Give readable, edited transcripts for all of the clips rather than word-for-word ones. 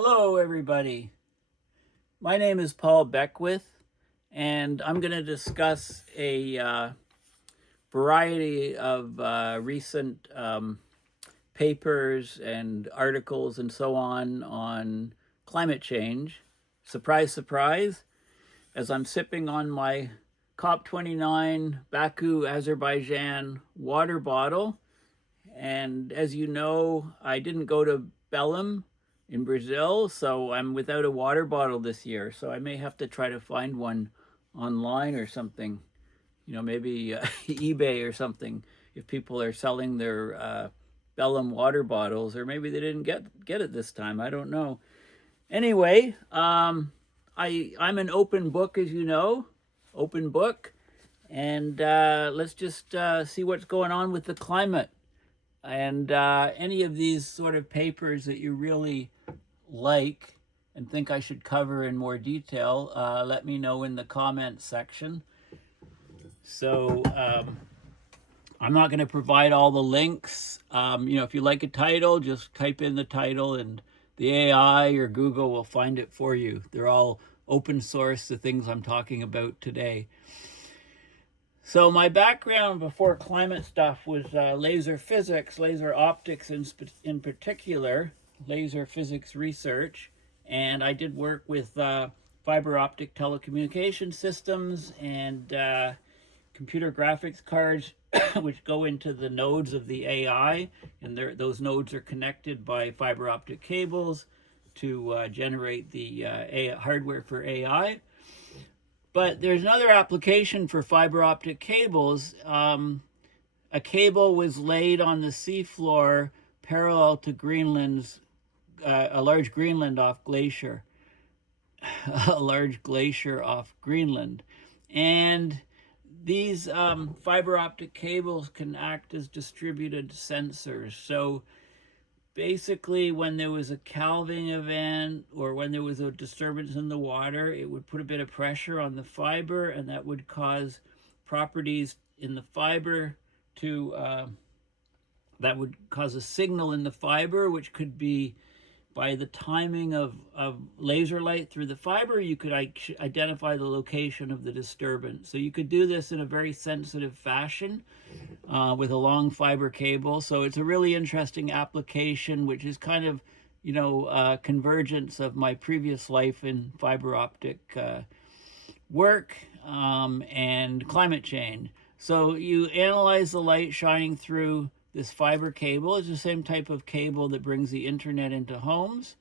Hello, everybody. My name is Paul Beckwith, and I'm going to discuss a variety of recent papers and articles and so on climate change. Surprise, surprise, as I'm sipping on my COP29 Baku, Azerbaijan water bottle. And as you know, I didn't go to Belém in Brazil, so I'm without a water bottle this year. So I may have to try to find one online or something, maybe eBay or something, if people are selling their Belém water bottles, or maybe they didn't get it this time. I don't know. Anyway, I'm an open book, as you know, open book, and let's just see what's going on with the climate. And any of these sort of papers that you really like and think I should cover in more detail, let me know in the comments section. So I'm not going to provide all the links. If you like a title, just type in the title and the AI or Google will find it for you. They're all open source, the things I'm talking about today. So my background before climate stuff was laser physics, laser optics in particular, laser physics research. And I did work with fiber optic telecommunication systems and computer graphics cards, which go into the nodes of the AI. And those nodes are connected by fiber optic cables to generate the hardware for AI. But there's another application for fiber optic cables. A cable was laid on the seafloor parallel to Greenland's, a large Greenland off glacier, a large glacier off Greenland. And these fiber optic cables can act as distributed sensors. So basically, when there was a calving event or when there was a disturbance in the water, it would put a bit of pressure on the fiber, and that would cause properties in the fiber to, that would cause a signal in the fiber, which could be by the timing of laser light through the fiber, you could identify the location of the disturbance. So you could do this in a very sensitive fashion with a long fiber cable. So it's a really interesting application, which is kind of, convergence of my previous life in fiber optic work and climate change. So you analyze the light shining through this fiber cable. It's the same type of cable that brings the internet into homes.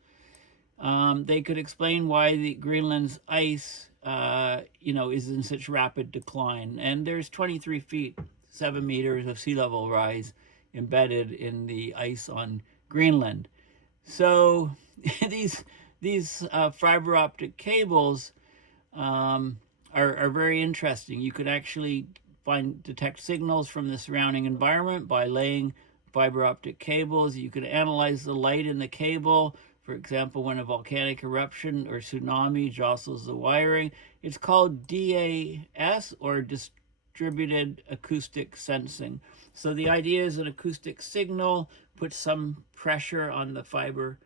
They could explain why the Greenland's ice, is in such rapid decline. And there's 23 feet, 7 meters of sea level rise embedded in the ice on Greenland. So these fiber optic cables are very interesting. You could actually detect signals from the surrounding environment by laying fiber optic cables. You could analyze the light in the cable. For example, when a volcanic eruption or tsunami jostles the wiring, it's called DAS, or distributed acoustic sensing. So the idea is an acoustic signal puts some pressure on the fiber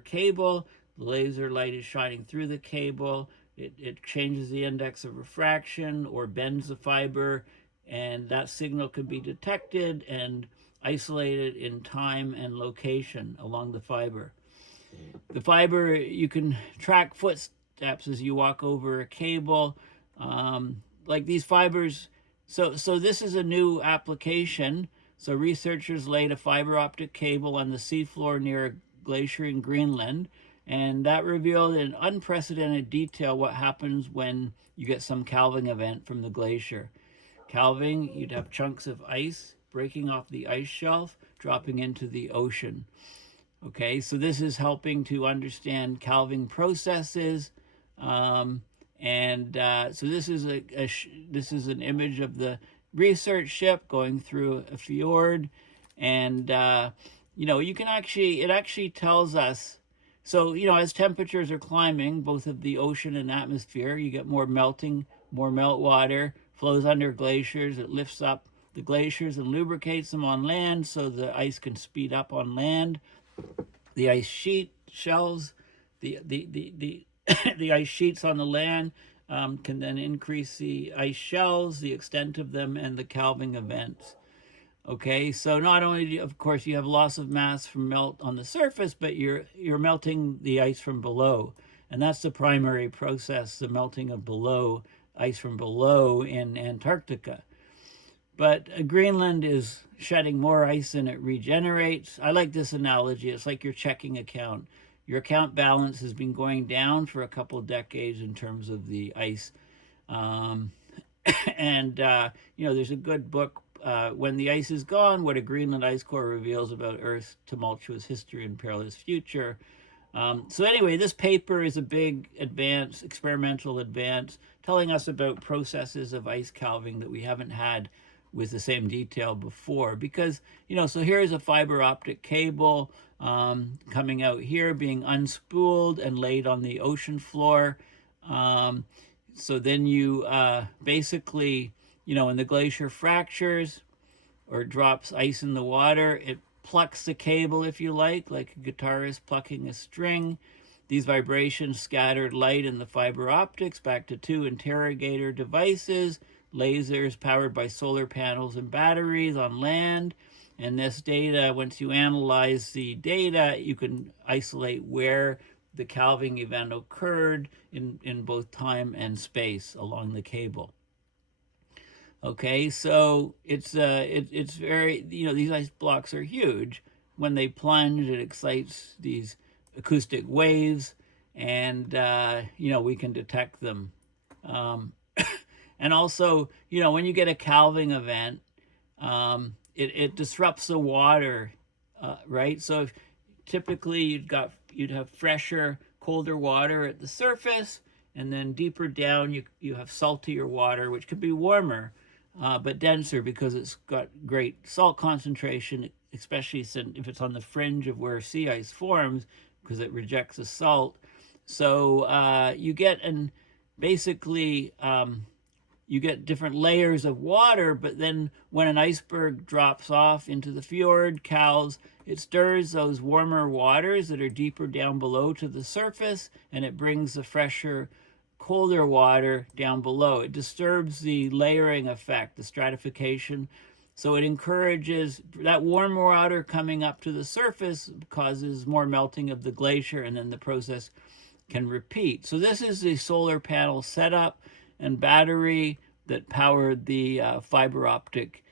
cable. The laser light is shining through the cable. It changes the index of refraction or bends the fiber, and that signal can be detected and isolated in time and location along the fiber. The fiber, you can track footsteps as you walk over a cable. Like these fibers, so this is a new application. So researchers laid a fiber optic cable on the seafloor near a glacier in Greenland, and that revealed in unprecedented detail what happens when you get some calving event from the glacier. Calving, you'd have chunks of ice breaking off the ice shelf, dropping into the ocean. Okay, so this is helping to understand calving processes. So this is this is an image of the research ship going through a fjord, and you can it actually tells us. So, as temperatures are climbing, both of the ocean and atmosphere, you get more melting, more meltwater, flows under glaciers. It lifts up the glaciers and lubricates them on land so the ice can speed up on land. The ice sheet shelves, the the ice sheets on the land can then increase the ice shelves, the extent of them, and the calving events. Okay, so not only, of course, you have loss of mass from melt on the surface, but you're melting the ice from below, and that's the primary process, the melting of below ice from below in Antarctica. But Greenland is shedding more ice than it regenerates. I like this analogy. It's like your checking account. Your account balance has been going down for a couple of decades in terms of the ice. Um, and, there's a good book, When the Ice is Gone, What a Greenland Ice Core Reveals About Earth's Tumultuous History and Perilous Future. So anyway, this paper is a big advance, experimental advance, telling us about processes of ice calving that we haven't had with the same detail before. Because, so here's a fiber optic cable coming out here, being unspooled and laid on the ocean floor. So then you basically, when the glacier fractures or drops ice in the water, it plucks the cable, if you like a guitarist plucking a string. These vibrations scattered light in the fiber optics back to two interrogator devices, lasers powered by solar panels and batteries on land. And this data, once you analyze the data, you can isolate where the calving event occurred in both time and space along the cable. Okay, so it's very, these ice blocks are huge. When they plunge, it excites these acoustic waves, and we can detect them. And also, when you get a calving event, it disrupts the water, right? So if, typically you'd have fresher, colder water at the surface, and then deeper down you have saltier water, which could be warmer, but denser because it's got great salt concentration, especially if it's on the fringe of where sea ice forms, because it rejects the salt. So you get basically you get different layers of water, but then when an iceberg drops off into the fjord, calves, it stirs those warmer waters that are deeper down below to the surface, and it brings the fresher, colder water down below. It disturbs the layering effect, the stratification. So it encourages that warm water coming up to the surface, causes more melting of the glacier, and then the process can repeat. So this is the solar panel setup and battery that powered the fiber optic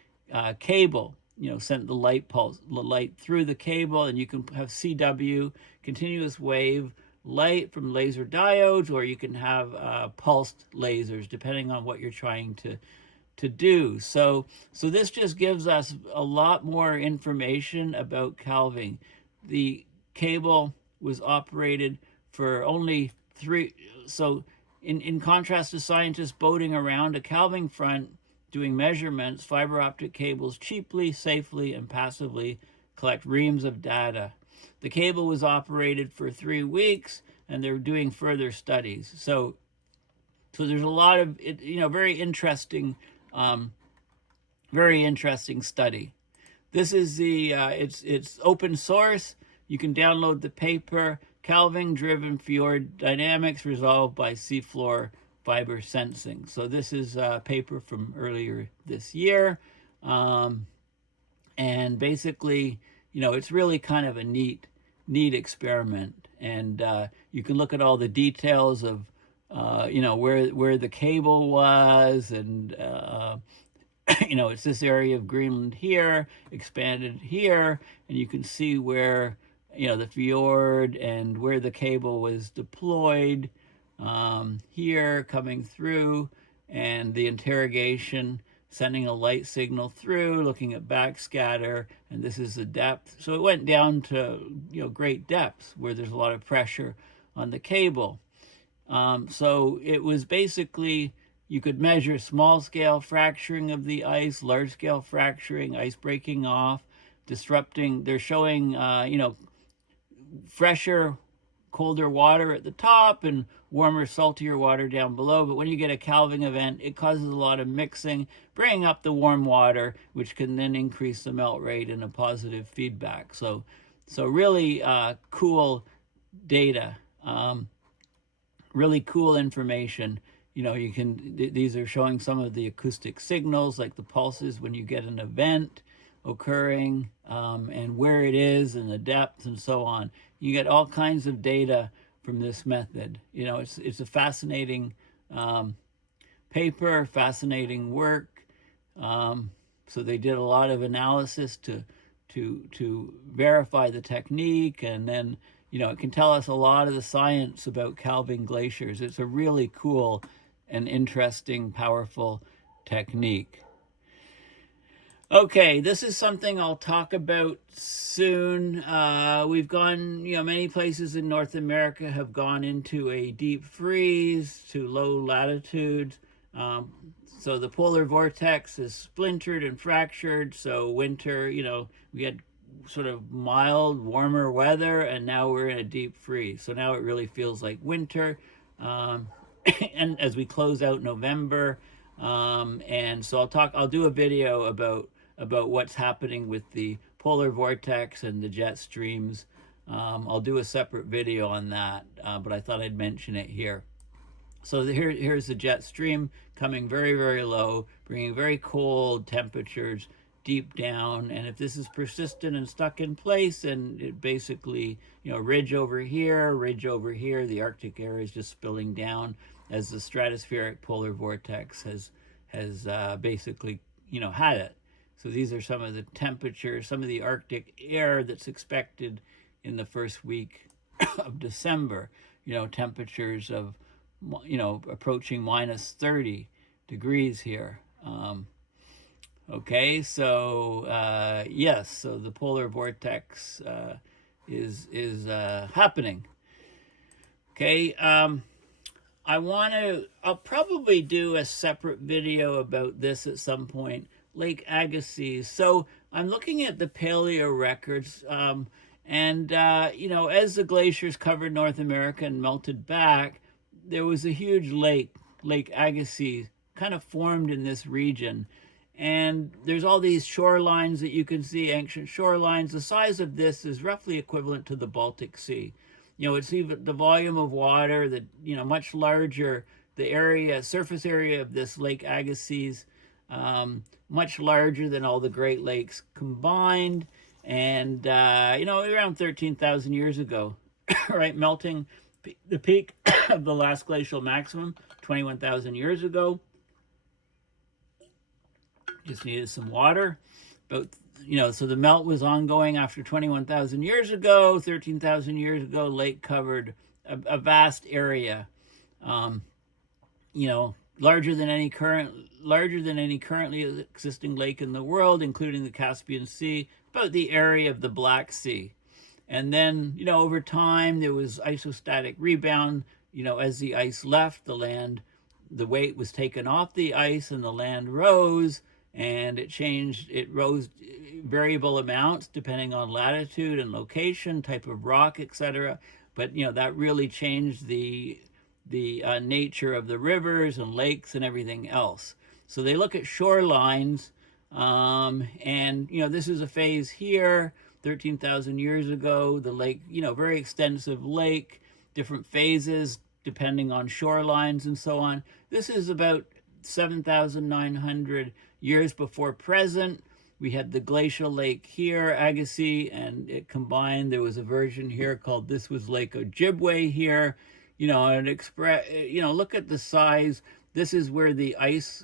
cable. Sent the light through the cable, and you can have CW, continuous wave light from laser diodes, or you can have pulsed lasers, depending on what you're trying to do. So this just gives us a lot more information about calving. The cable was operated for only 3. So in contrast to scientists boating around a calving front doing measurements, fiber optic cables cheaply, safely, and passively collect reams of data. The cable was operated for 3 weeks, and they're doing further studies. So there's a lot of very interesting study. This is it's open source. You can download the paper, Calving Driven Fjord Dynamics Resolved by Seafloor Fiber Sensing. So this is a paper from earlier this year. And basically, it's really kind of a neat experiment. And you can look at all the details of, where the cable was, and it's this area of Greenland here, expanded here, and you can see where, the fjord and where the cable was deployed here, coming through, and the interrogation, sending a light signal through, looking at backscatter, and this is the depth. So it went down to, great depths where there's a lot of pressure on the cable. So it was basically, you could measure small-scale fracturing of the ice, large-scale fracturing, ice breaking off, disrupting. They're showing, fresher, colder water at the top and warmer, saltier water down below. But when you get a calving event, it causes a lot of mixing, bringing up the warm water, which can then increase the melt rate and a positive feedback. So So really cool data, really cool information. You know, you can, these are showing some of the acoustic signals, like the pulses when you get an event occurring, and where it is and the depth and so on. You get all kinds of data from this method. You know, it's a fascinating paper, fascinating work. So they did a lot of analysis to verify the technique, and then, you know, it can tell us a lot of the science about calving glaciers. It's a really cool and interesting, powerful technique. Okay, this is something I'll talk about soon. We've gone, you know, many places in North America have gone into a deep freeze to low latitudes. So the polar vortex is splintered and fractured. So winter, you know, we had sort of mild, warmer weather, and now we're in a deep freeze. So now it really feels like winter. And as we close out November, and so I'll do a video about what's happening with the polar vortex and the jet streams. I'll do a separate video on that, but I thought I'd mention it here. So here's the jet stream coming very, very low, bringing very cold temperatures deep down. And if this is persistent and stuck in place, then it basically, you know, ridge over here, the Arctic area is just spilling down as the stratospheric polar vortex has basically, you know, had it. So these are some of the temperatures, some of the Arctic air that's expected in the first week of December. You know, temperatures of, you know, approaching minus 30 degrees here. Okay, so yes, so the polar vortex is happening. Okay, I'll probably do a separate video about this at some point. Lake Agassiz. So I'm looking at the paleo records, and you know, as the glaciers covered North America and melted back, there was a huge lake, Lake Agassiz, kind of formed in this region. And there's all these shorelines that you can see, ancient shorelines. The size of this is roughly equivalent to the Baltic Sea. You know, it's even the volume of water that, you know, much larger, the area, surface area of this Lake Agassiz, much larger than all the Great Lakes combined. And, you know, around 13,000 years ago, right, melting the peak of the last glacial maximum 21,000 years ago. Just needed some water. But, you know, so the melt was ongoing after 21,000 years ago. 13,000 years ago, lake covered a vast area. You know, larger than any currently existing lake in the world, including the Caspian Sea, about the area of the Black Sea. And then, you know, over time, there was isostatic rebound. You know, as the ice left the land, the weight was taken off the ice and the land rose, and it rose variable amounts depending on latitude and location, type of rock, etc. But, you know, that really changed the nature of the rivers and lakes and everything else. So they look at shorelines, and, you know, this is a phase here, 13,000 years ago, the lake, you know, very extensive lake, different phases depending on shorelines and so on. This is about 7,900 years before present. We had the glacial lake here, Agassiz, and it combined. There was a version here called This Was Lake Ojibwe here. You know, and you know, look at the size. This is where the ice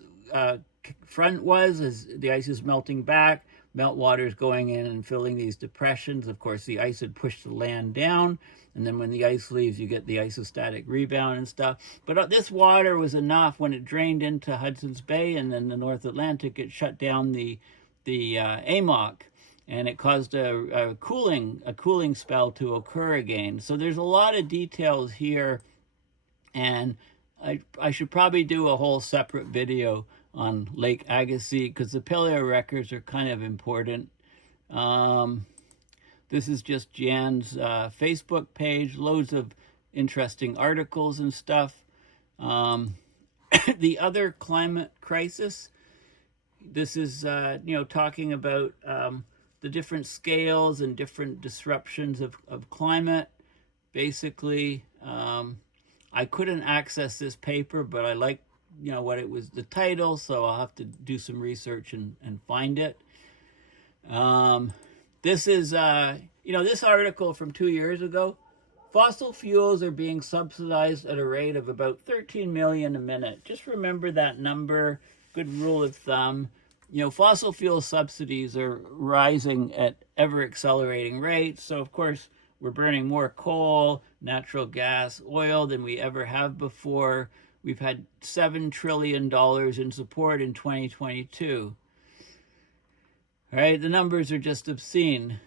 front was, as the ice is melting back. Meltwater is going in and filling these depressions. Of course, the ice had pushed the land down, and then when the ice leaves, you get the isostatic rebound and stuff. But this water was enough when it drained into Hudson's Bay and then the North Atlantic. It shut down the AMOC, and it caused a cooling spell to occur again. So there's a lot of details here, and I should probably do a whole separate video on Lake Agassiz because the paleo records are kind of important. This is just Jan's Facebook page, loads of interesting articles and stuff. The other climate crisis, this is, you know, talking about the different scales and different disruptions of climate. Basically, I couldn't access this paper, but I like, what it was, the title, so I'll have to do some research and find it. This is, this article from 2 years ago. Fossil fuels are being subsidized at a rate of about 13 million a minute. Just remember that number, good rule of thumb. Fossil fuel subsidies are rising at ever accelerating rates. So of course, we're burning more coal, natural gas, oil than we ever have before. We've had $7 trillion in support in 2022. Right? The numbers are just obscene.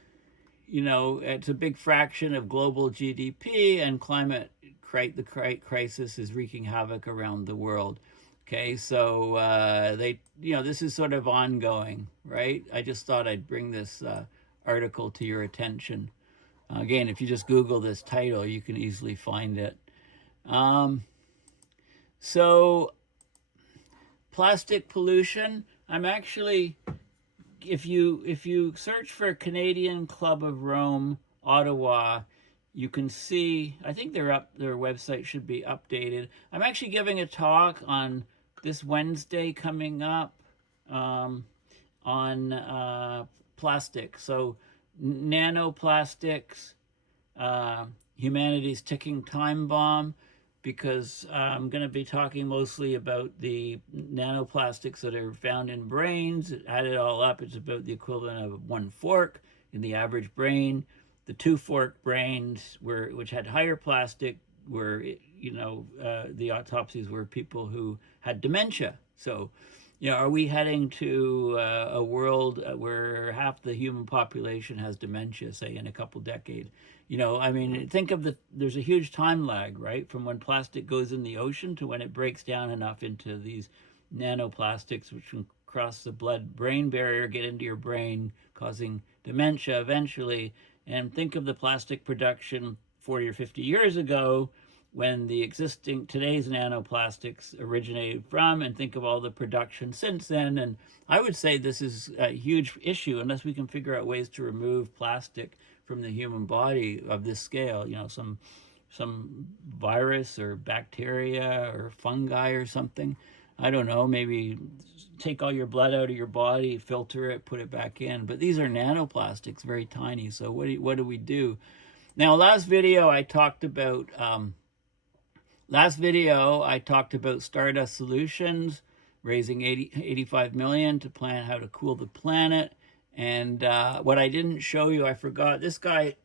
It's a big fraction of global GDP, and the crisis is wreaking havoc around the world. Okay, so this is sort of ongoing, right? I just thought I'd bring this article to your attention. Again, if you just Google this title, you can easily find it. So, plastic pollution. I'm actually, if you search for Canadian Club of Rome, Ottawa, you can see, I think their website should be updated. I'm actually giving a talk on this Wednesday coming up on plastic. So nanoplastics, humanity's ticking time bomb, because I'm going to be talking mostly about the nanoplastics that are found in brains. Add it all up, it's about the equivalent of 1 fork in the average brain. The 2-fork brains, which had higher plastic, were, the autopsies were people who had dementia. So, are we heading to a world where half the human population has dementia, say, in a couple decades? Think of there's a huge time lag, right? From when plastic goes in the ocean to when it breaks down enough into these nanoplastics, which can cross the blood-brain barrier, get into your brain, causing dementia eventually. And think of the plastic production 40 or 50 years ago, when today's nanoplastics originated from, and think of all the production since then. And I would say this is a huge issue unless we can figure out ways to remove plastic from the human body of this scale. Some virus or bacteria or fungi or something. I don't know, maybe take all your blood out of your body, filter it, put it back in. But these are nanoplastics, very tiny. So what do we do? Now, last video I talked about Stardust Solutions, raising 85 million to plan how to cool the planet. And what I didn't show you, I forgot, this guy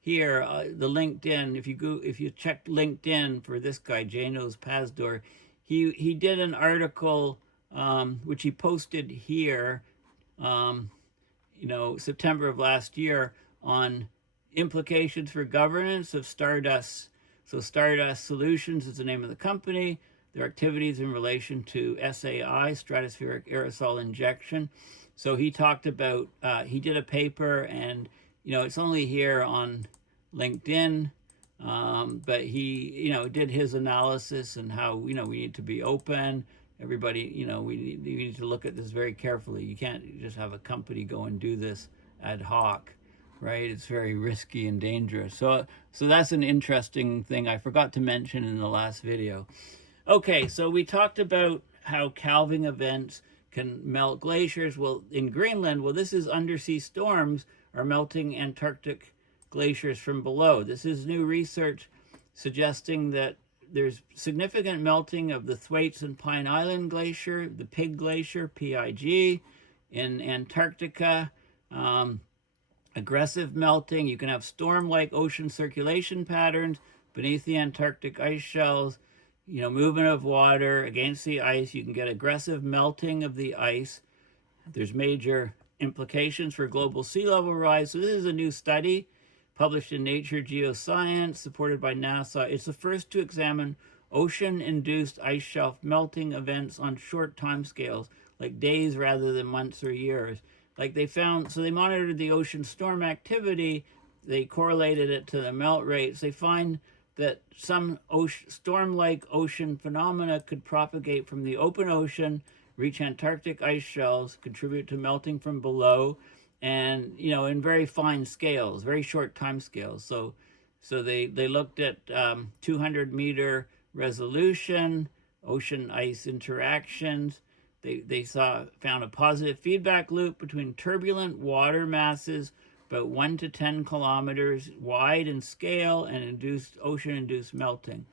here, the LinkedIn, if you check LinkedIn for this guy, Janos Pazdor, he did an article which he posted here, September of last year, on implications for governance of Stardust. So Stardust Solutions is the name of the company. Their activities in relation to SAI, stratospheric aerosol injection. So he talked about, he did a paper, and, it's only here on LinkedIn, but he, did his analysis and how, we need to be open. Everybody, we need to look at this very carefully. You can't just have a company go and do this ad hoc, right? It's very risky and dangerous. So that's an interesting thing I forgot to mention in the last video. Okay, so we talked about how calving events can melt glaciers. Well, in Greenland, this is undersea storms are melting Antarctic glaciers from below. This is new research suggesting that there's significant melting of the Thwaites and Pine Island Glacier, the Pig Glacier, PIG, in Antarctica. Aggressive melting. You can have storm-like ocean circulation patterns beneath the Antarctic ice shelves. Movement of water against the ice. You can get aggressive melting of the ice. There's major implications for global sea level rise. So this is a new study published in Nature Geoscience, supported by NASA. It's the first to examine ocean-induced ice shelf melting events on short timescales, like days rather than months or years. Like they monitored the ocean storm activity. They correlated it to the melt rates. They find that some storm-like ocean phenomena could propagate from the open ocean, reach Antarctic ice shelves, contribute to melting from below, and in very fine scales, very short time scales. So they looked at 200-meter resolution, ocean ice interactions. They found a positive feedback loop between turbulent water masses about 1 to 10 kilometers wide in scale and ocean-induced melting.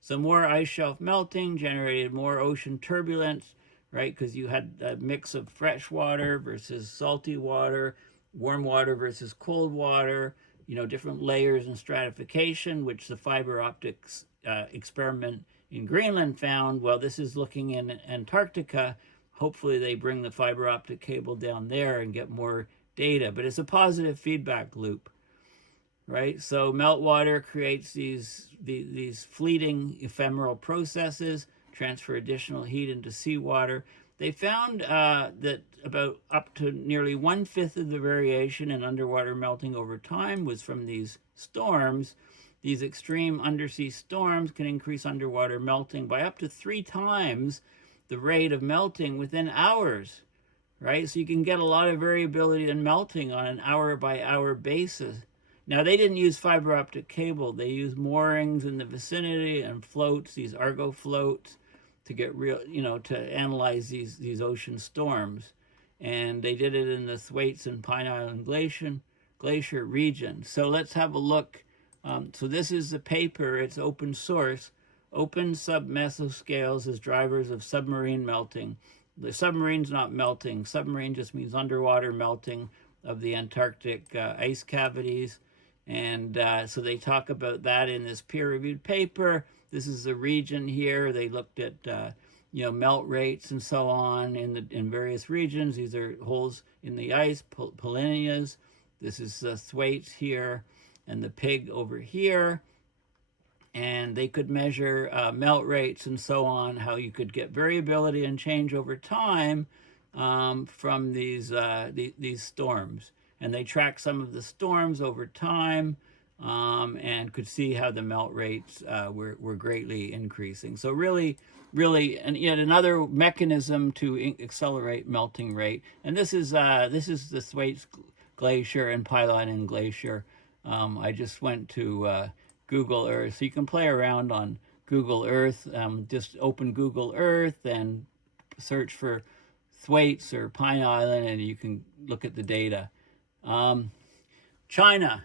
So more ice shelf melting generated more ocean turbulence, right? Because you had a mix of fresh water versus salty water, warm water versus cold water, different layers and stratification, which the fiber optics experiment in Greenland found. Well, this is looking in Antarctica. Hopefully they bring the fiber optic cable down there and get more data, but it's a positive feedback loop, right? So meltwater creates these fleeting ephemeral processes, transfer additional heat into seawater. They found that about up to nearly 1/5 of the variation in underwater melting over time was from these storms. These extreme undersea storms can increase underwater melting by up to 3 times the rate of melting within hours, right? So you can get a lot of variability in melting on an hour-by-hour basis. Now, they didn't use fiber optic cable. They used moorings in the vicinity and floats, these Argo floats, to get real, to analyze these ocean storms. And they did it in the Thwaites and Pine Island Glacier region. So let's have a look. So this is the paper. It's open source. Open submesoscales as drivers of submarine melting. The submarine's not melting. Submarine just means underwater melting of the Antarctic ice cavities. And so they talk about that in this peer-reviewed paper. This is the region here. They looked at melt rates and so on in various regions. These are holes in the ice, polynyas. This is the Thwaites here, and the pig over here. And they could measure melt rates and so on, how you could get variability and change over time from these storms. And they tracked some of the storms over time and could see how the melt rates were greatly increasing. So really, and yet another mechanism to accelerate melting rate. And this is the Thwaites Glacier and Pine Glacier. I just went to Google Earth. So you can play around on Google Earth. Just open Google Earth and search for Thwaites or Pine Island, and you can look at the data. China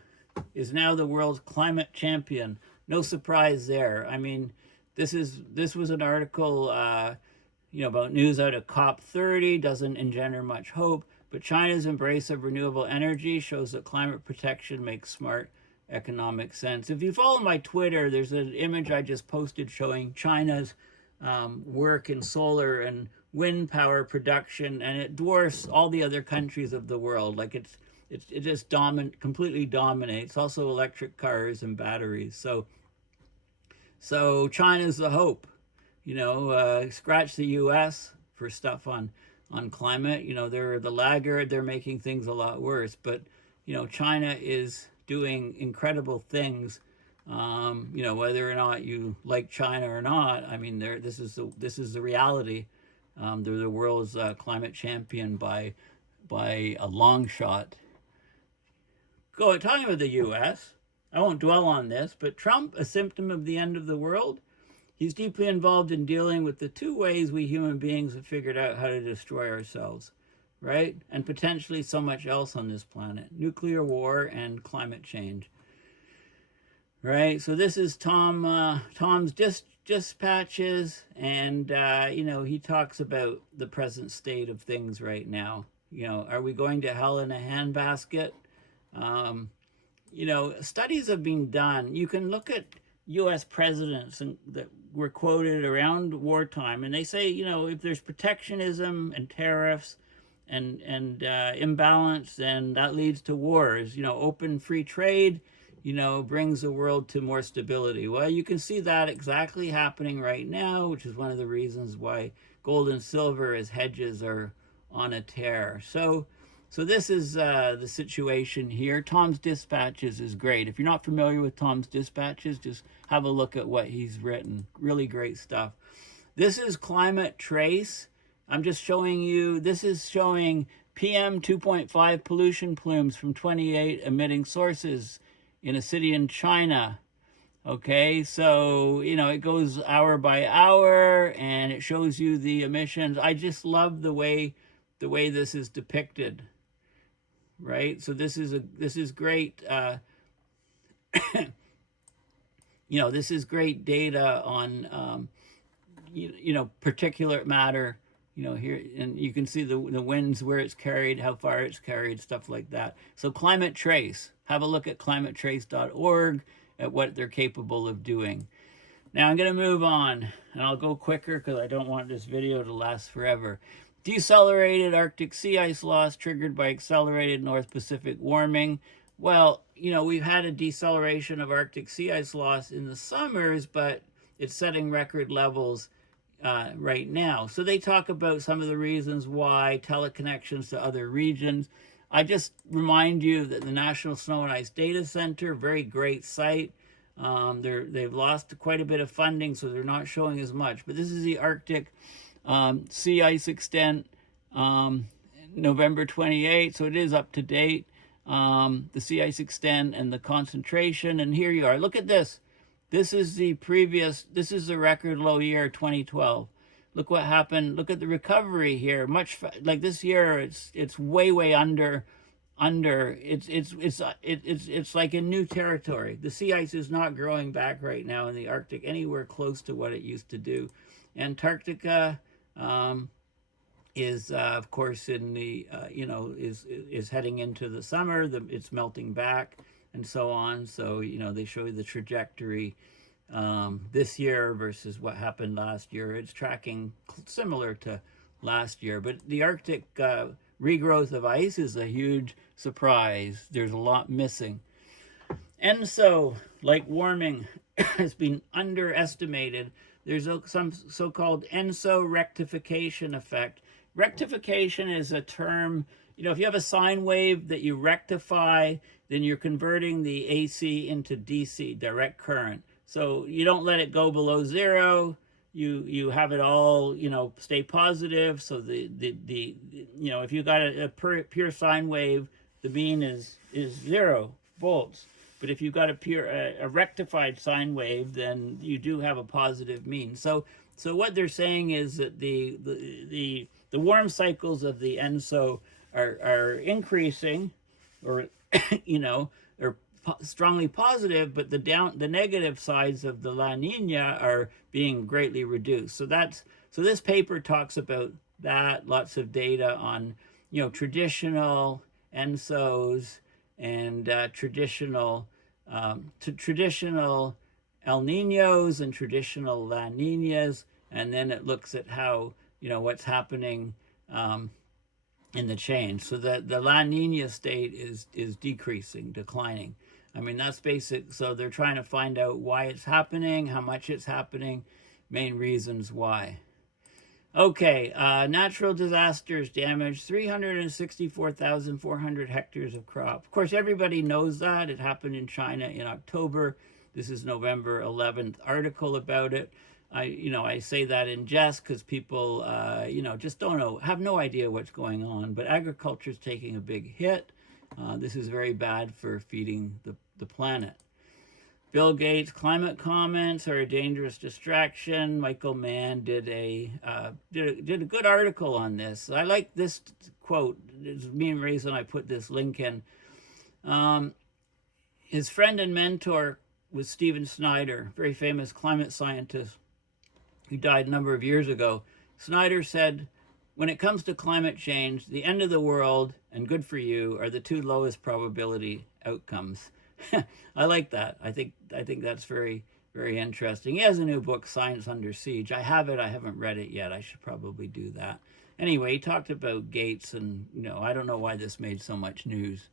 is now the world's climate champion. No surprise there. I mean, this was an article, about news out of COP30. Doesn't engender much hope, but China's embrace of renewable energy shows that climate protection makes smart economic sense. If you follow my Twitter, there's an image I just posted showing China's work in solar and wind power production, and it dwarfs all the other countries of the world. Like it just completely dominates. Also electric cars and batteries. So China's the hope. Scratch the U.S. for stuff on climate. They're the laggard. They're making things a lot worse. But China is doing incredible things. Whether or not you like China or not, I mean, this is the reality. They're the world's climate champion by a long shot. Talking about the U.S., I won't dwell on this, but Trump, a symptom of the end of the world. He's deeply involved in dealing with the 2 ways we human beings have figured out how to destroy ourselves, right? And potentially so much else on this planet: nuclear war and climate change, right? So this is Tom's dispatches, and he talks about the present state of things right now. Are we going to hell in a handbasket? Studies have been done. You can look at U.S. presidents that were quoted around wartime, and they say, if there's protectionism and tariffs and imbalance, then that leads to wars. Open free trade, brings the world to more stability. Well, you can see that exactly happening right now, which is one of the reasons why gold and silver as hedges are on a tear. So this is the situation here. Tom's Dispatches is great. If you're not familiar with Tom's Dispatches, just have a look at what he's written. Really great stuff. This is Climate Trace. I'm just showing you, this is showing PM 2.5 pollution plumes from 28 emitting sources in a city in China. Okay, so, you know, it goes hour by hour and it shows you the emissions. I just love the way this is depicted, right? So this is great, you know, this is great data on, you know, particulate matter, you know, here, and you can see the winds, where it's carried, how far it's carried, stuff like that. So Climate Trace, have a look at climatetrace.org at what they're capable of doing. Now I'm going to move on, and I'll go quicker because I don't want this video to last forever. Decelerated Arctic sea ice loss triggered by accelerated North Pacific warming. Well, you know, we've had a deceleration of Arctic sea ice loss in the summers, but it's setting record levels right now. So they talk about some of the reasons why, teleconnections to other regions. I just remind you that the National Snow and Ice Data Center, very great site. They've lost quite a bit of funding, so they're not showing as much. But this is the Arctic sea ice extent, November 28, so it is up to date. The sea ice extent and the concentration, and here you are. Look at this. This is the record low year, 2012. Look what happened. Look at the recovery here. Like this year, it's way under. It's like in new territory. The sea ice is not growing back right now in the Arctic anywhere close to what it used to do. Antarctica is of course in the you know, is heading into the summer. It's melting back and so on. So, you know, they show you the trajectory this year versus what happened last year. It's tracking similar to last year, but the Arctic regrowth of ice is a huge surprise. There's a lot missing. ENSO, like warming, has been underestimated. There's some so-called ENSO rectification effect. Rectification is a term, you know, if you have a sine wave that you rectify, then you're converting the AC into DC, direct current. So you don't let it go below zero. You have it all, you know, stay positive. So the you know, if you got a pure sine wave, the mean is 0 volts. But if you've got a rectified sine wave, then you do have a positive mean. So what they're saying is that the warm cycles of the ENSO are increasing, or you know, are strongly positive, but the negative sides of the La Nina are being greatly reduced. So this paper talks about that. Lots of data on, you know, traditional ENSOs and traditional El Ninos and traditional La Ninas, and then it looks at how, you know, what's happening in the change. So the La Nina state is declining. I mean, that's basic. So they're trying to find out why it's happening, how much it's happening, main reasons why. Okay, natural disasters damaged 364,400 hectares of crop. Of course, everybody knows that. It happened in China in October. This is November 11th article about it. I say that in jest because people, you know, just don't know, have no idea what's going on. But agriculture is taking a big hit. This is very bad for feeding the planet. Bill Gates, climate comments are a dangerous distraction. Michael Mann did a good article on this. I like this quote. It's the main reason I put this link in. His friend and mentor was Stephen Snyder, very famous climate scientist who died a number of years ago. Snyder said, when it comes to climate change, the end of the world and good for you are the two lowest probability outcomes. I like that. I think that's very, very interesting. He has a new book, Science Under Siege. I have it. I haven't read it yet. I should probably do that. Anyway, he talked about Gates, and, you know, I don't know why this made so much news,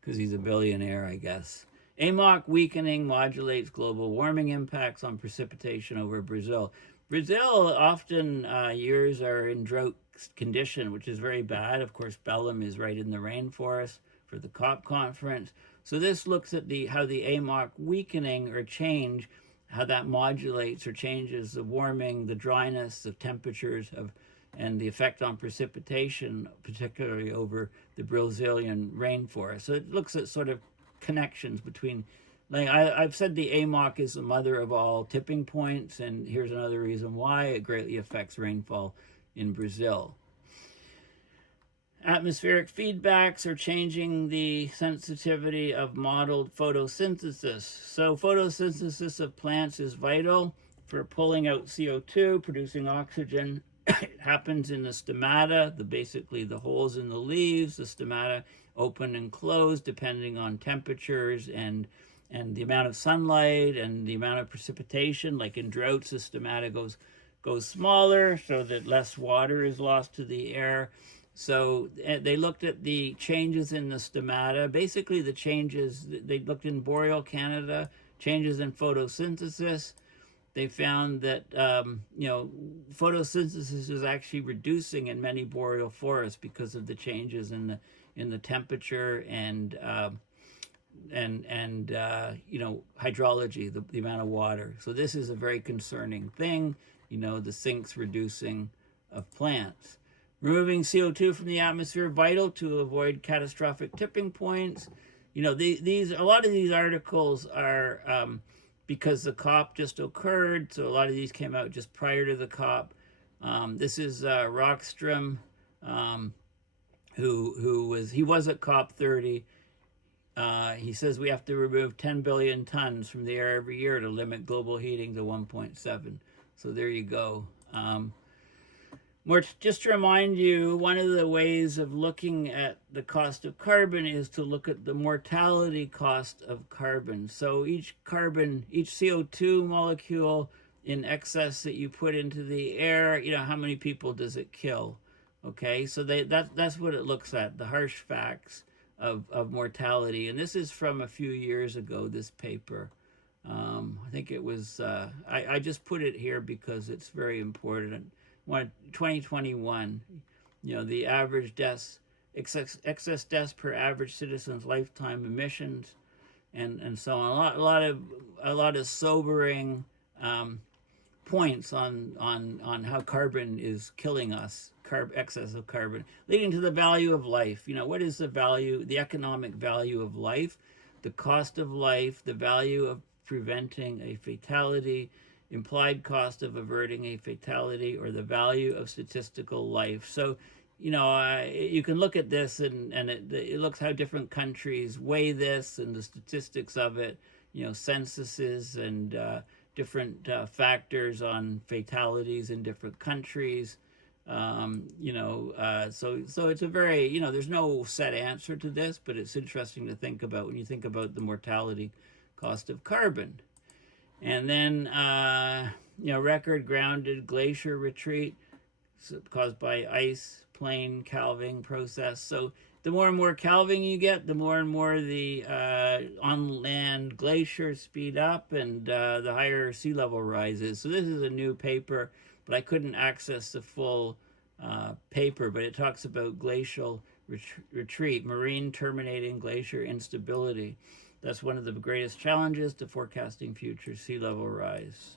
because he's a billionaire, I guess. AMOC weakening modulates global warming impacts on precipitation over Brazil. Brazil often years are in drought condition, which is very bad. Of course, Belém is right in the rainforest for the COP conference. So this looks at how the AMOC weakening or change, how that modulates or changes the warming, the dryness, the temperatures of and the effect on precipitation, particularly over the Brazilian rainforest. So it looks at sort of connections between, like I've said, the AMOC is the mother of all tipping points, and here's another reason why it greatly affects rainfall in Brazil. Atmospheric feedbacks are changing the sensitivity of modeled photosynthesis. So photosynthesis of plants is vital for pulling out CO2, producing oxygen. It happens in the stomata, basically the holes in the leaves. The stomata open and close depending on temperatures and the amount of sunlight and the amount of precipitation. Like in droughts, the stomata goes smaller so that less water is lost to the air. So they looked at the changes in the stomata, basically the changes, they looked in boreal Canada, changes in photosynthesis. They found that, photosynthesis is actually reducing in many boreal forests because of the changes in the temperature and hydrology, the amount of water. So this is a very concerning thing, the sinks reducing of plants. Removing CO2 from the atmosphere, vital to avoid catastrophic tipping points. A lot of these articles are because the COP just occurred, so a lot of these came out just prior to the COP. This is Rockstrom, who was at COP30. He says we have to remove 10 billion tons from the air every year to limit global heating to 1.7. So there you go. Just to remind you, one of the ways of looking at the cost of carbon is to look at the mortality cost of carbon. So each CO2 molecule in excess that you put into the air, how many people does it kill? Okay, so that's what it looks at, the harsh facts of mortality. And this is from a few years ago, this paper. I think it was, I just put it here because it's very important. 2021, the average deaths, excess deaths per average citizen's lifetime emissions, and so on. A lot of sobering points on how carbon is killing us, excess of carbon, leading to the value of life. What is the value, the economic value of life, the cost of life, the value of preventing a fatality, implied cost of averting a fatality, or the value of statistical life. So, you can look at this and it looks how different countries weigh this and the statistics of it, censuses and different factors on fatalities in different countries. So it's a very, there's no set answer to this, but it's interesting to think about when you think about the mortality cost of carbon. And then, record grounded glacier retreat caused by ice plane calving process. So the more and more calving you get, the more and more the on-land glaciers speed up and the higher sea level rises. So this is a new paper, but I couldn't access the full paper, but it talks about glacial retreat, marine terminating glacier instability. That's one of the greatest challenges to forecasting future sea level rise.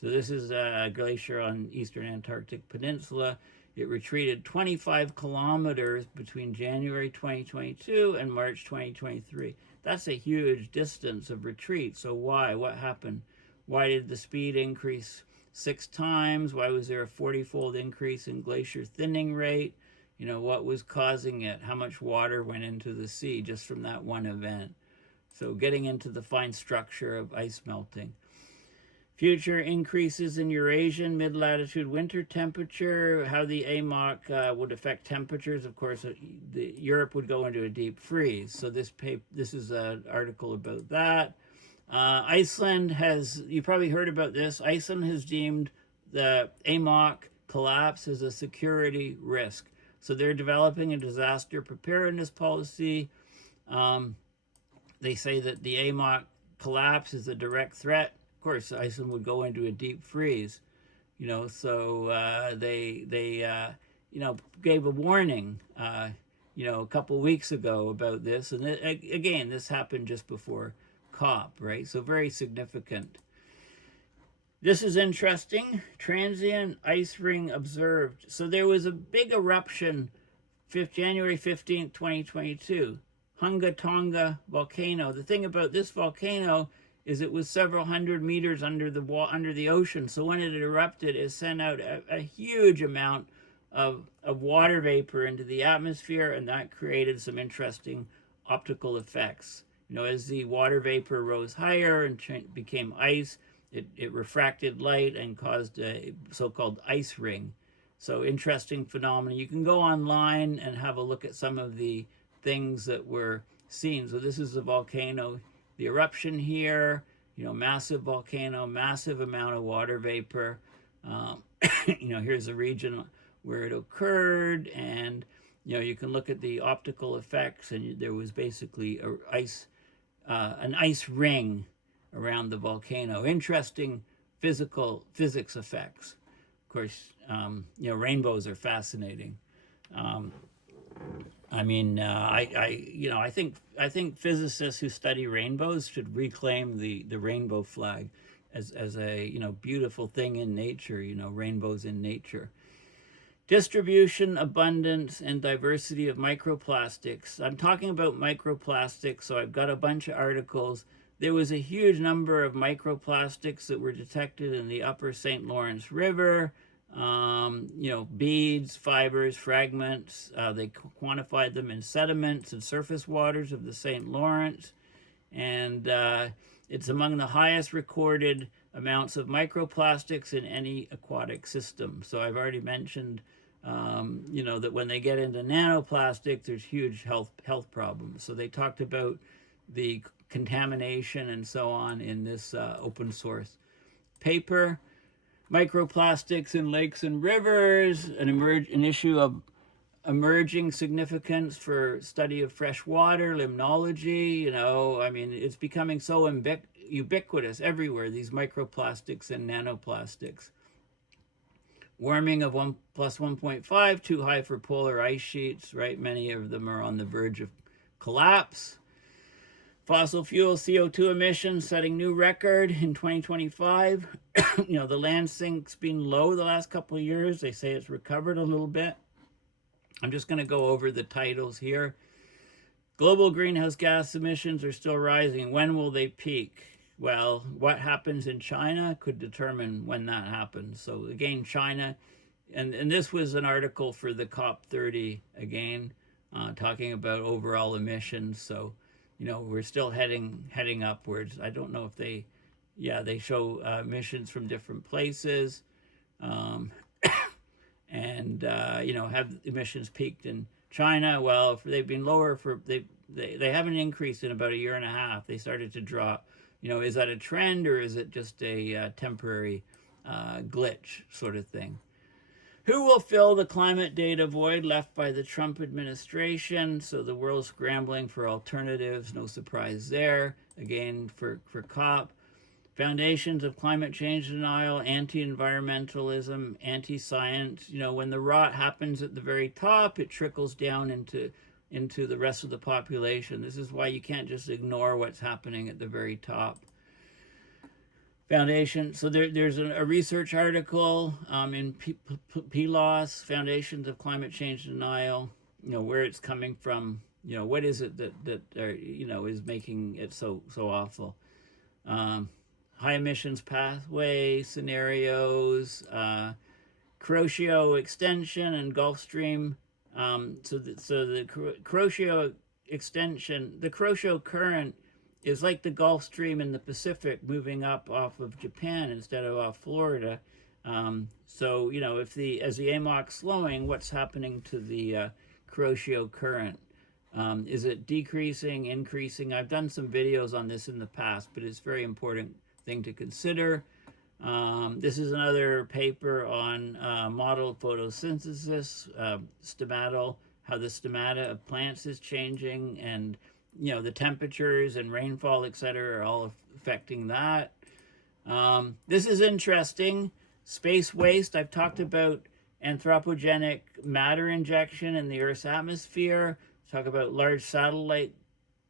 So this is a glacier on eastern Antarctic Peninsula. It retreated 25 kilometers between January 2022 and March 2023. That's a huge distance of retreat. So why? What happened? Why did the speed increase 6 times? Why was there a 40-fold increase in glacier thinning rate? What was causing it? How much water went into the sea just from that one event? So getting into the fine structure of ice melting. Future increases in Eurasian mid-latitude winter temperature, how the AMOC would affect temperatures. Of course, Europe would go into a deep freeze. So this is an article about that. Iceland has, you probably heard about this, Iceland has deemed the AMOC collapse as a security risk. So they're developing a disaster preparedness policy. They say that the AMOC collapse is a direct threat. Of course, Iceland would go into a deep freeze, so they gave a warning, a couple weeks ago about this. And again, this happened just before COP, right? So very significant. This is interesting. Transient ice ring observed. So there was a big eruption January 15th, 2022. Hunga Tonga volcano. The thing about this volcano is it was several hundred meters under the ocean. So when it erupted, it sent out a huge amount of water vapor into the atmosphere, and that created some interesting optical effects. You know, as the water vapor rose higher and became ice, it refracted light and caused a so-called ice ring. So interesting phenomenon. You can go online and have a look at some of the things that were seen. So this is the volcano, the eruption here, you know, massive volcano, massive amount of water vapor. You know, here's the region where it occurred, and you know, you can look at the optical effects, and there was basically an ice ring around the volcano. Interesting physics effects. Of course, you know, rainbows are fascinating. I mean, I think physicists who study rainbows should reclaim the rainbow flag as a, you know, beautiful thing in nature. You know, rainbows in nature. Distribution, abundance, and diversity of microplastics. I'm talking about microplastics, so I've got a bunch of articles. There was a huge number of microplastics that were detected in the upper St. Lawrence River. You know, beads, fibers, fragments. They quantified them in sediments and surface waters of the St. Lawrence. And it's among the highest recorded amounts of microplastics in any aquatic system. So I've already mentioned, you know, that when they get into nanoplastics, there's huge health problems. So they talked about the contamination and so on in this open source paper. Microplastics in lakes and rivers, an issue of emerging significance for study of fresh water, limnology. You know, I mean, it's becoming so ubiquitous everywhere, these microplastics and nanoplastics. Warming of 1 plus 1.5, too high for polar ice sheets, right? Many of them are on the verge of collapse. Fossil fuel CO2 emissions setting new record in 2025. You know, the land sink's been low the last couple of years. They say it's recovered a little bit. I'm just going to go over the titles here. Global greenhouse gas emissions are still rising. When will they peak? Well, what happens in China could determine when that happens. So again, China, and this was an article for the COP30 again, talking about overall emissions. So, you know, we're still heading upwards. I don't know if they show emissions from different places, and you know, have emissions peaked in China? Well, if they've been lower they haven't increased in about a year and a half. They started to drop. You know, is that a trend or is it just a temporary glitch sort of thing? Who will fill the climate data void left by the Trump administration? So the world's scrambling for alternatives. No surprise there. Again, for COP. Foundations of climate change denial, anti-environmentalism, anti-science. You know, when the rot happens at the very top, it trickles down into the rest of the population. This is why you can't just ignore what's happening at the very top. Foundation. So there's a research article in PLOS, Foundations of Climate Change Denial, you know, where it's coming from, you know, what is it that you know, is making it so awful. High emissions pathway scenarios, Kuroshio extension and Gulf Stream. So the Kuroshio extension, the Kuroshio current is like the Gulf Stream in the Pacific moving up off of Japan instead of off Florida. So, you know, as the AMOC slowing, what's happening to the Kuroshio current? Is it decreasing, increasing? I've done some videos on this in the past, but it's a very important thing to consider. This is another paper on model photosynthesis, stomatal, how the stomata of plants is changing, and you know, the temperatures and rainfall, etc., are all affecting that. This is interesting. Space waste. I've talked about anthropogenic matter injection in the Earth's atmosphere. Talk about large satellite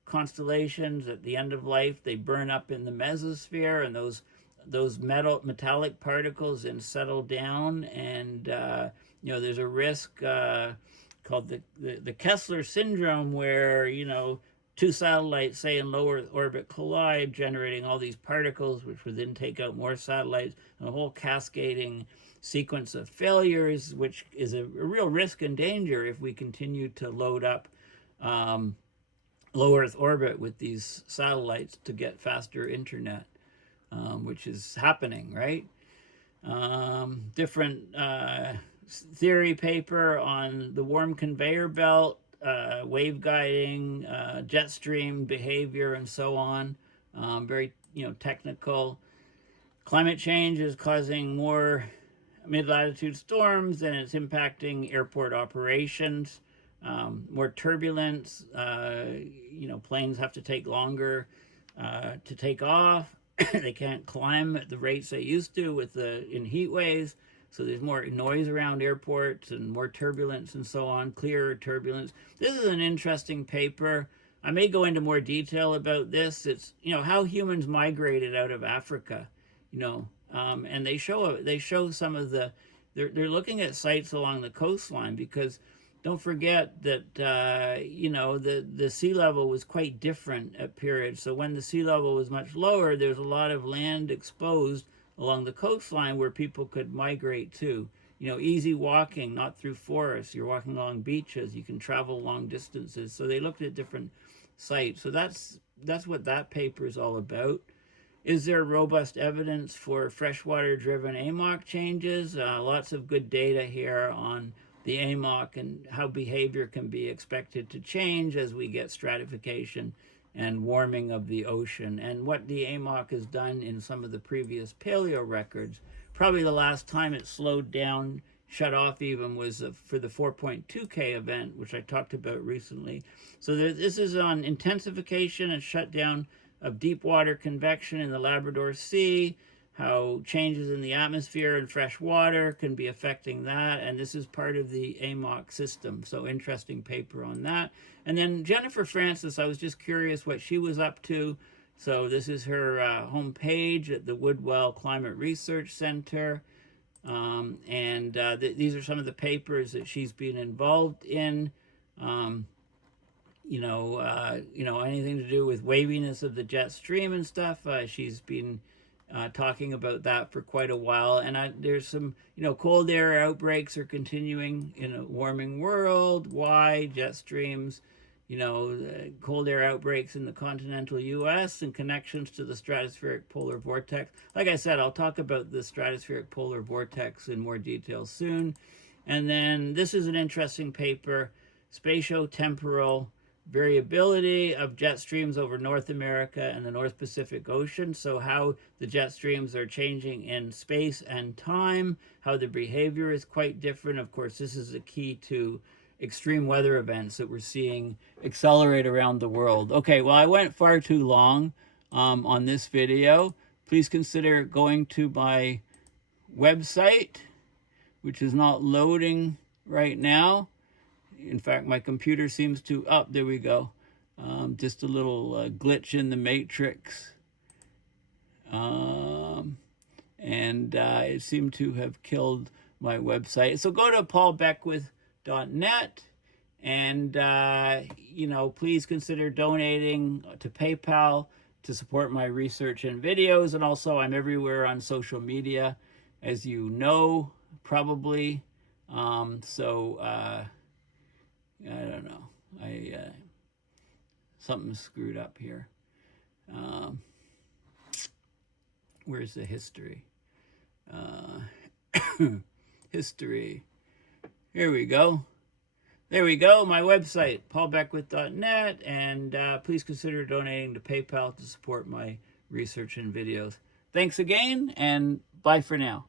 constellations at the end of life. They burn up in the mesosphere, and those those metallic particles and settle down, and you know, there's a risk called the Kessler syndrome, where, you know, two satellites, say, in low Earth orbit collide, generating all these particles, which would then take out more satellites, and a whole cascading sequence of failures, which is a real risk and danger if we continue to load up low Earth orbit with these satellites to get faster internet, which is happening, right? Different theory paper on the warm conveyor belt, wave guiding, jet stream behavior, and so on. Very, you know, technical. Climate change is causing more mid-latitude storms, and it's impacting airport operations. More turbulence. You know, planes have to take longer to take off. They can't climb at the rates they used to in heat waves. So there's more noise around airports and more turbulence and so on, clearer turbulence. This is an interesting paper. I may go into more detail about this. It's, you know, how humans migrated out of Africa, you know, and they show some of the, they're looking at sites along the coastline, because don't forget that, you know, the sea level was quite different at periods. So when the sea level was much lower, there's a lot of land exposed along the coastline where people could migrate to. You know, easy walking, not through forests. You're walking along beaches. You can travel long distances. So they looked at different sites. So that's what that paper is all about. Is there robust evidence for freshwater-driven AMOC changes? Lots of good data here on the AMOC and how behavior can be expected to change as we get stratification and warming of the ocean, and what the AMOC has done in some of the previous paleo records. Probably the last time it slowed down, shut off even, was for the 4.2K event, which I talked about recently. So this is on intensification and shutdown of deep water convection in the Labrador Sea, how changes in the atmosphere and fresh water can be affecting that, and this is part of the AMOC system. So interesting paper on that. And then Jennifer Francis, I was just curious what she was up to. So this is her homepage at the Woodwell Climate Research Center. These are some of the papers that she's been involved in. You know, anything to do with waviness of the jet stream and stuff. She's been talking about that for quite a while. And there's some, you know, cold air outbreaks are continuing in a warming world. Why? Jet streams, you know, cold air outbreaks in the continental U.S. and connections to the stratospheric polar vortex. Like I said, I'll talk about the stratospheric polar vortex in more detail soon. And then this is an interesting paper, spatiotemporal variability of jet streams over North America and the North Pacific Ocean. So how the jet streams are changing in space and time, how the behavior is quite different. Of course, this is a key to extreme weather events that we're seeing accelerate around the world. Okay, well, I went far too long on this video. Please consider going to my website, which is not loading right now. In fact, my computer seems to, there we go. Just a little glitch in the matrix. It seemed to have killed my website. So go to paulbeckwith.net, and, you know, please consider donating to PayPal to support my research and videos. And also, I'm everywhere on social media, as you know, probably. I don't know. Something's screwed up here. Where's the history? History. Here we go. There we go. My website, paulbeckwith.net, and please consider donating to PayPal to support my research and videos. Thanks again, and bye for now.